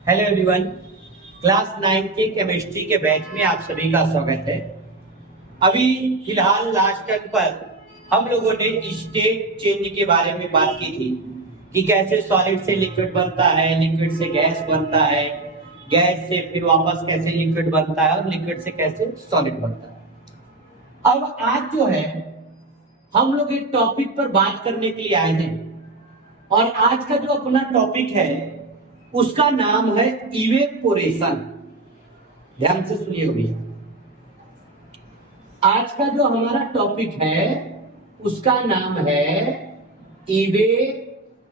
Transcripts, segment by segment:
Hello everyone. Class 9 के chemistry के batch में आप सभी का स्वागत है। अभी फिलहाल लास्ट टर्म पर हम लोगों ने स्टेट चेंज के बारे में बात की थी कि कैसे सॉलिड से लिक्विड बनता है, लिक्विड से गैस बनता है, गैस से फिर वापस कैसे लिक्विड बनता है और लिक्विड से कैसे सॉलिड बनता है। अब आज जो है हम लोग एक टॉपिक पर बात करने के लिए आए हैं और आज का जो अपना टॉपिक है उसका नाम है इवेपोरेशन। ध्यान से सुनिए भैया, आज का जो हमारा टॉपिक है उसका नाम है इवेपोरेशन।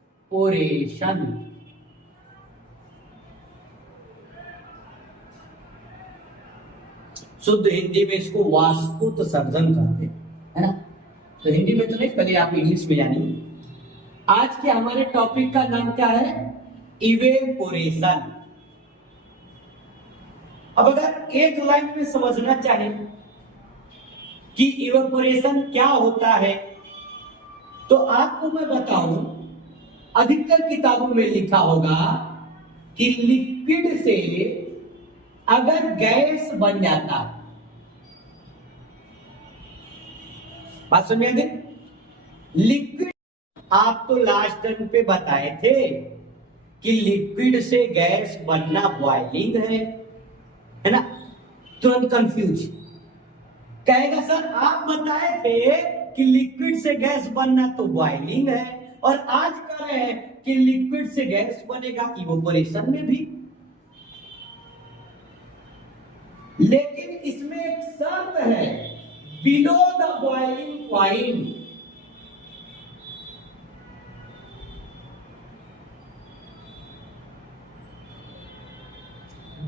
शुद्ध हिंदी में इसको वाष्पोत्सर्जन कहते हैं, है ना। तो हिंदी में तो नहीं, पहले आप इंग्लिश में जानिए। आज के हमारे टॉपिक का नाम क्या है? इवेपोरेशन। अब अगर एक लाइन में समझना चाहें कि इवेपोरेशन क्या होता है तो आपको मैं बताऊं, अधिकतर किताबों में लिखा होगा कि लिक्विड से अगर गैस बन जाता, बात सुनिए, लिक्विड आप तो लास्ट टर्म पे बताए थे कि लिक्विड से गैस बनना बॉइलिंग है ना। तुरंत कंफ्यूज कहेगा सर आप बताए थे कि लिक्विड से गैस बनना तो बॉइलिंग है और आज कह रहे हैं कि लिक्विड से गैस बनेगा इवेपोरेशन में भी। लेकिन इसमें एक शर्त है, below the boiling point.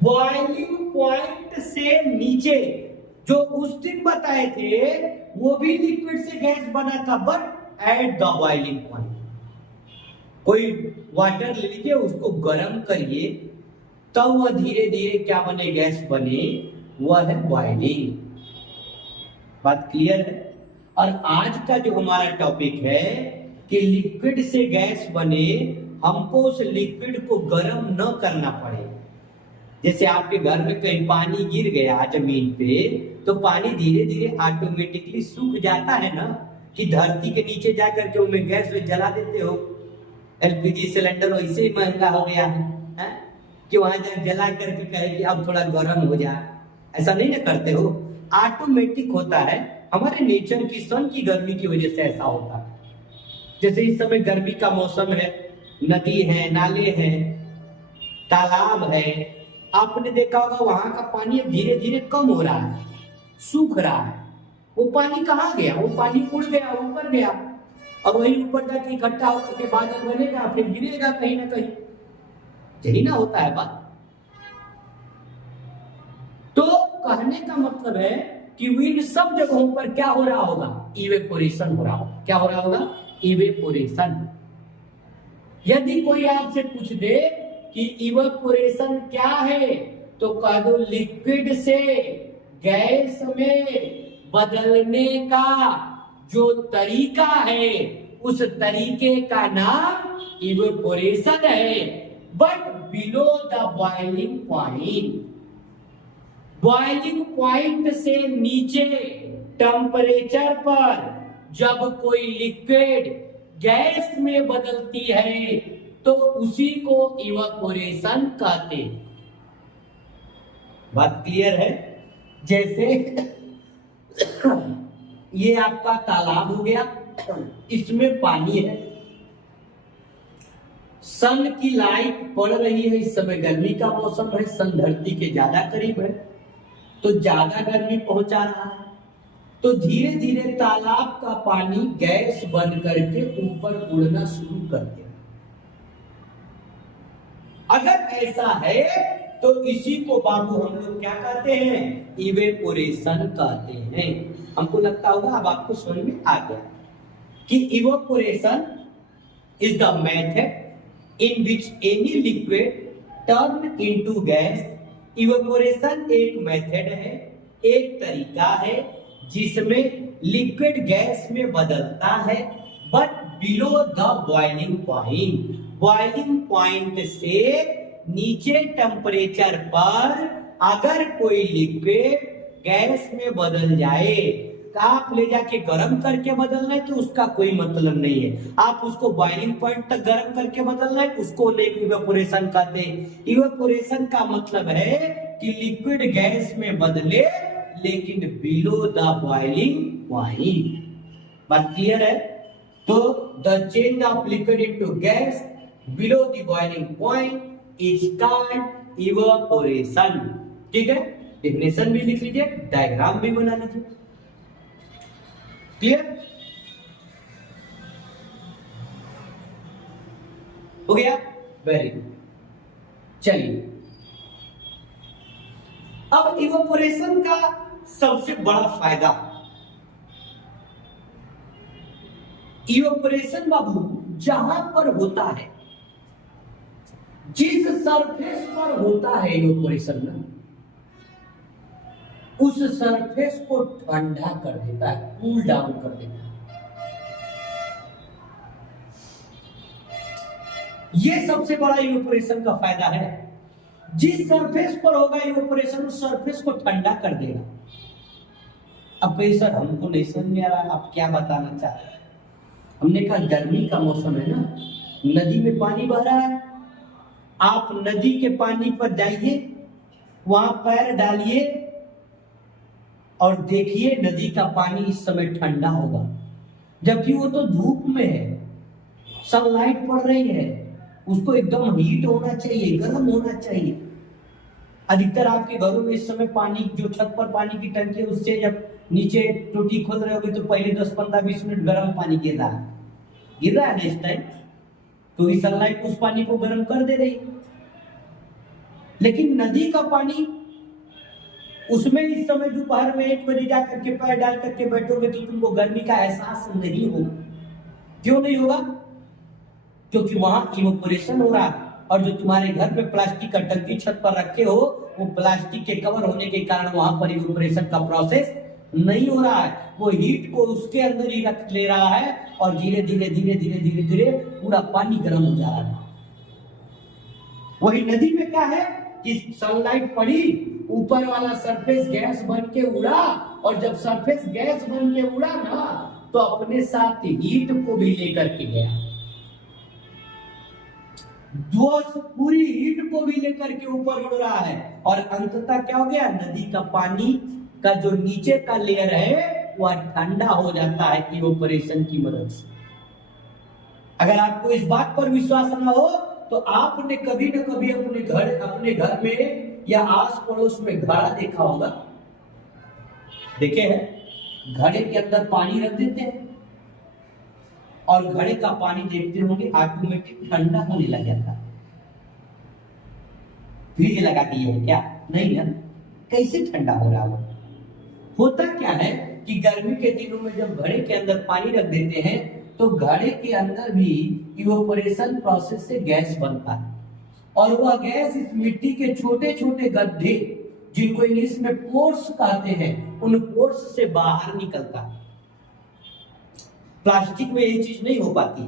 Boiling point से नीचे जो उस दिन बताए थे वो भी लिक्विड से गैस बना था, but at the boiling point. कोई वाटर ले लीजिए, उसको गर्म करिए, तब वह धीरे धीरे क्या बने, गैस बने, वह है बॉइलिंग। बात क्लियर है। और आज का जो हमारा टॉपिक है कि लिक्विड से गैस बने, हमको उस लिक्विड को गर्म न करना पड़े। जैसे आपके घर में कहीं पानी गिर गया जमीन पे तो पानी धीरे धीरे ऑटोमेटिकली सूख जाता है ना, कि धरती के नीचे जाकर के उनमें गैस जला देते हो। एलपीजी सिलेंडर वैसे ही महंगा हो गया है कि वहां जला करके कहे कि अब थोड़ा गर्म हो जाए, ऐसा नहीं ना करते हो। ऑटोमेटिक होता है, हमारे नेचर की, सन की गर्मी की वजह से ऐसा होता है। जैसे इस समय गर्मी का मौसम है, नदी है, नाले हैं, तालाब है, आपने देखा होगा वहां का पानी अब धीरे धीरे कम हो रहा है, सूख रहा है। वो पानी कहाँ गया? वो पानी उड़ गया, ऊपर गया, और वही ऊपर जाके इकट्ठा होकर के बादल बनेगा, फिर गिरेगा कहीं ना कहीं। यही ना होता है बात। तो कहने का मतलब है कि इन सब जगहों पर क्या हो रहा होगा? इवेपोरेशन हो रहा होगा। क्या हो रहा होगा? इवेपोरेशन। यदि कोई आपसे पूछ दे कि इवेपोरेशन क्या है तो कह दो लिक्विड से गैस में बदलने का जो तरीका है उस तरीके का नाम इवेपोरेशन है, but below the boiling point. Boiling point से नीचे टेम्परेचर पर जब कोई लिक्विड गैस में बदलती है तो उसी को इवेपोरेशन कहते हैं। बात क्लियर है। जैसे ये आपका तालाब हो गया, इसमें पानी है, सन की लाइट पड़ रही है, इस समय गर्मी का मौसम है, सन धरती के ज्यादा करीब है तो ज्यादा गर्मी पहुंचा रहा है, तो धीरे धीरे तालाब का पानी गैस बन करके ऊपर उड़ना शुरू कर दिया। अगर ऐसा है तो इसी को बाबू हम लोग क्या कहते हैं? इवेपोरेशन कहते हैं। हमको लगता होगा अब आपको समझ में आ गया कि evaporation is the method in which any liquid turn into gas. Evaporation एक मेथड है, एक तरीका है जिसमें लिक्विड गैस में बदलता है, but below the boiling point. Boiling point से नीचे टेम्परेचर पर अगर कोई लिक्विड गैस में बदल जाए, आप ले जाके गर्म करके बदलना है तो उसका कोई मतलब नहीं है। आप उसको बॉइलिंग पॉइंट तक गर्म करके बदलना है, उसको नहीं इवेपोरेशन कहते। इवेपोरेशन का मतलब है कि लिक्विड गैस में बदले लेकिन बिलो द बॉइलिंग पॉइंट। बात क्लियर है? तो the change of liquid into gas below the boiling point is called evaporation. ठीक है, डेफिनेशन भी लिख लीजिए, डायग्राम भी बना लीजिए। क्लियर हो गया? Very good. चलिए, अब इवेपोरेशन का सबसे बड़ा फायदा, इवेपोरेशन बाबू जहां पर होता है, जिस सरफेस पर होता है इवेपोरेशन ना, उस सरफेस को ठंडा कर देता है, कूल डाउन कर देता है। यह सबसे बड़ा इवेपोरेशन का फायदा है। जिस सरफेस पर होगा इवेपोरेशन, उस सरफेस को ठंडा कर देगा। अब कहीं सर हमको नहीं समझ में आ रहा, आप क्या बताना चाह रहे हैं? हमने कहा गर्मी का मौसम है ना, नदी में पानी बह रहा है, आप नदी के पानी पर जाइए, वहां पैर डालिए और देखिए नदी का पानी इस समय ठंडा होगा, जबकि वो तो धूप में है, सनलाइट पड़ रही है, उसको एकदम हीट होना चाहिए, गर्म होना चाहिए। अधिकतर आपके घरों में इस समय पानी, जो छत पर पानी की टंकी है, उससे जब नीचे टोटी खोल रहे होगे तो पहले 10, 15, 20 मिनट गर्म पानी गिर रहा है ना इस टाइम, क्योंकि सनलाइट उस पानी को गर्म कर दे रही। लेकिन नदी का पानी, उसमें इस समय दोपहर में 1 बजे जाकर के पैर डाल करके बैठोगे तो तुमको गर्मी का एहसास नहीं होगा। क्यों नहीं होगा? क्योंकि वहां इवेपोरेशन हो रहा है, और जो तुम्हारे घर में प्लास्टिक का टंकी छत पर रखे हो, वो प्लास्टिक के कवर होने के कारण वहां पर इवेपोरेशन का प्रोसेस नहीं हो रहा है। वो हीट को उसके अंदर ही रख ले रहा है और धीरे धीरे धीरे धीरे धीरे धीरे पूरा पानी गर्म हो जा रहा है। वही नदी में क्या है कि सनलाइट पड़ी, ऊपर वाला सरफेस गैस बन के उड़ा, और जब सरफेस गैस बन के उड़ा ना, तो अपने साथ हीट को भी लेकर के गया, पूरी हीट को भी लेकर के ऊपर उड़ रहा है। और अंततः क्या हो गया? नदी का पानी का जो नीचे का लेयर है वह ठंडा हो जाता है इवेपोरेशन की मदद से। अगर आपको इस बात पर विश्वास न हो तो आपने कभी न कभी अपने घर में या आस पड़ोस में घड़ा देखा होगा, देखे हैं? घड़े के अंदर पानी रख देते हैं और घड़े का पानी देखते होंगे ऑटोमेटिक ठंडा होने लग जाता है। फ्रिज लगा दिए है क्या? नहीं ना, कैसे ठंडा हो रहा होता क्या है कि गर्मी के दिनों में जब घड़े के अंदर पानी रख देते हैं तो घड़े के अंदर भी इवेपोरेशन प्रोसेस से गैस बनता है, और वह गैस इस मिट्टी के छोटे छोटे गड्ढे, जिनको इंग्लिश में पोर्स कहते हैं, उन पोर्स से बाहर निकलता है। प्लास्टिक में ये चीज नहीं हो पाती,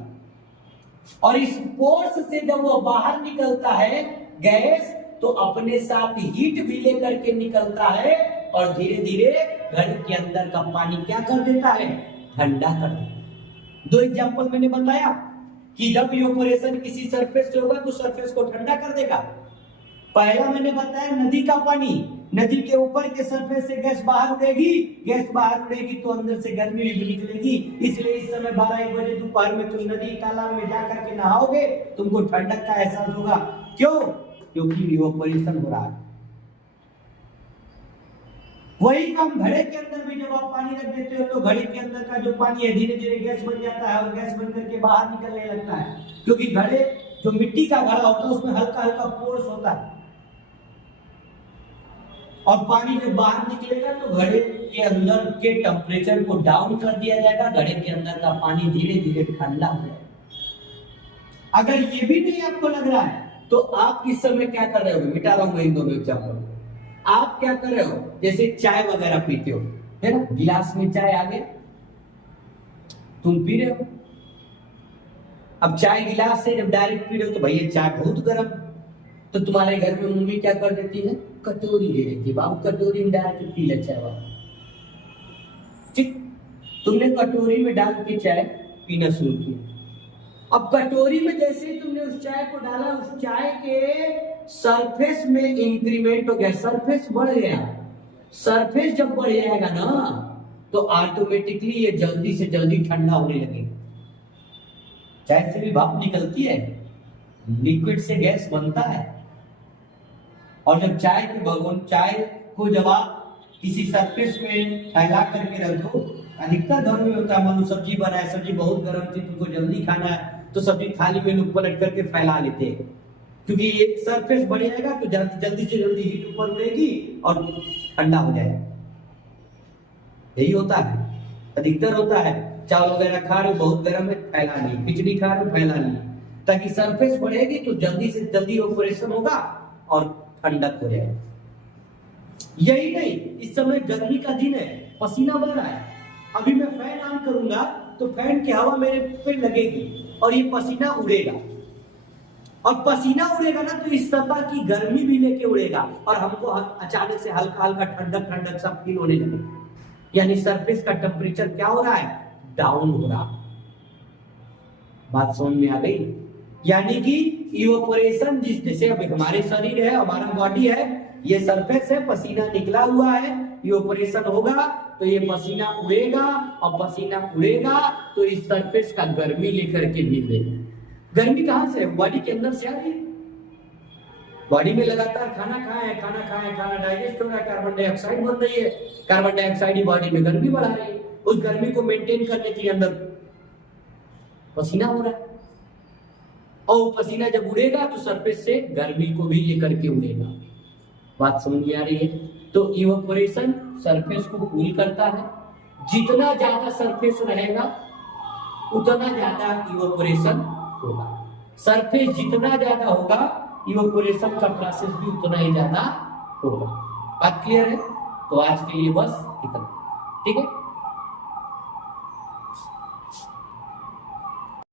और इस पोर्स से जब वो बाहर निकलता है गैस, तो अपने साथ हीट भी लेकर के निकलता है, और धीरे धीरे घर के अंदर का पानी क्या कर देता है? ठंडा कर देता है। 2 एग्जांपल मैंने बताया कि जब इवेपोरेशन किसी सरफेस से होगा तो सरफेस को ठंडा कर देगा। पहला मैंने बताया नदी का पानी, नदी के ऊपर के सरफेस से गैस बाहर उड़ेगी, गैस बाहर उड़ेगी तो अंदर से गर्मी भी निकलेगी। इसलिए इस समय 12-1 बजे दोपहर में तुम नदी तालाब में जाकर के नहाओगे, तुमको ठंडक का एहसास होगा। क्यों? क्योंकि इवेपोरेशन हो रहा है। वही काम घड़े के अंदर भी जब आप पानी रख देते हो तो घड़े के अंदर का जो पानी है धीरे धीरे गैस बन जाता है, और गैस बन करके बाहर निकलने लगता है, क्योंकि घड़े, जो मिट्टी का घड़ा होता है, उसमें हल्का हल्का पोर्स होता है, और पानी जब बाहर निकलेगा तो घड़े के अंदर के टेम्परेचर को डाउन कर दिया जाएगा, घड़े के अंदर का पानी धीरे धीरे ठंडा हो जाएगा। अगर ये भी नहीं आपको लग रहा है तो आप इस समय क्या कर रहे हो? मिटा रहा हूं मैं इन दोनों एग्जाम्पल। आप क्या कर रहे हो? जैसे चाय वगैरह पीते हो, है ना, गिलास में चाय आ गया, तुम पी रहे हो। अब चाय गिलास से जब डायरेक्ट पी रहे हो तो भैया चाय बहुत गर्म, तो तुम्हारे घर में मम्मी क्या कर देती है, कटोरी दे देती है, बाबू कटोरी में डाल के पी ले चाय बाबू। ठीक, तुमने कटोरी में डाल के चाय पीना शुरू किया। अब कटोरी में जैसे ही तुमने उस चाय को डाला, उस चाय के सरफेस में इंक्रीमेंट हो गया, सरफेस बढ़ गया। सरफेस जब बढ़ जाएगा ना तो ऑटोमेटिकली ये जल्दी से जल्दी ठंडा होने लगेगा। चाय से भी भाप निकलती है, लिक्विड से गैस बनता है। और जब चाय को जब आप किसी सरफेस में फैला करके रख दो, अधिकतर घरों में होता है, मान लो सब्जी बनाए, सब्जी बहुत गर्म थी, तुमको जल्दी खाना है, तो सब्जी थाली में लोग पलट करके फैला लेते हैं, क्योंकि ये सरफेस बढ़ जाएगा तो जल्दी से जल्दी हीट ऊपर उड़ेगी और ठंडा हो जाएगा। यही होता है, अधिकतर होता है। चावल वगैरह खा रहे हो, बहुत गर्म है, फैला नहीं। खिचड़ी खा रहे हो, फैला नहीं, ताकि सरफेस बढ़ेगी तो जल्दी से जल्दी ऑपरेशन होगा और ठंडक हो जाएगा। यही नहीं, इस समय गर्मी का दिन है, पसीना बह रहा है, अभी मैं फैन ऑन करूंगा तो फैन की हवा मेरे पे लगेगी और ये पसीना उड़ेगा, और पसीना उड़ेगा ना तो इस सतह की गर्मी भी लेके उड़ेगा और हमको अचानक से हल्का हल्का ठंडक ठंडक सा फील होने लगेगा। यानी सरफेस का टेम्परेचर क्या हो रहा है, डाउन हो रहा। बात समझ में आ गई? यानी कि इवोपोरेशन, जैसे अब हमारे शरीर है, हमारा बॉडी है, ये सरफेस है, पसीना निकला हुआ है, इवोपोरेशन होगा तो ये पसीना उड़ेगा, और पसीना उड़ेगा तो इस सरफेस का गर्मी लेकर के भी उड़ेगा। गर्मी कहां से? बॉडी के अंदर से आ रही है। बॉडी में लगातार खाना खाना डाइजेस्ट हो रहा है, कार्बन डाइऑक्साइड बन रही है, कार्बन डाइऑक्साइड ही बॉडी में गर्मी बढ़ा रही है। उस गर्मी को मेंटेन करने के लिए अंदर पसीना हो रहा है, और पसीना जब उड़ेगा तो सरफेस से गर्मी को भी लेकर के उड़ेगा। बात समझ में आ रही है? तो इवोपोरेशन सरफेस को कूल करता है। जितना ज्यादा सरफेस रहेगा उतना ज्यादा इवोपोरेशन होगा। सरफेस जितना ज्यादा होगा इवोपोरेशन का प्रोसेस भी उतना ही ज्यादा होगा। बात क्लियर है? तो आज के लिए बस इतना, ठीक है।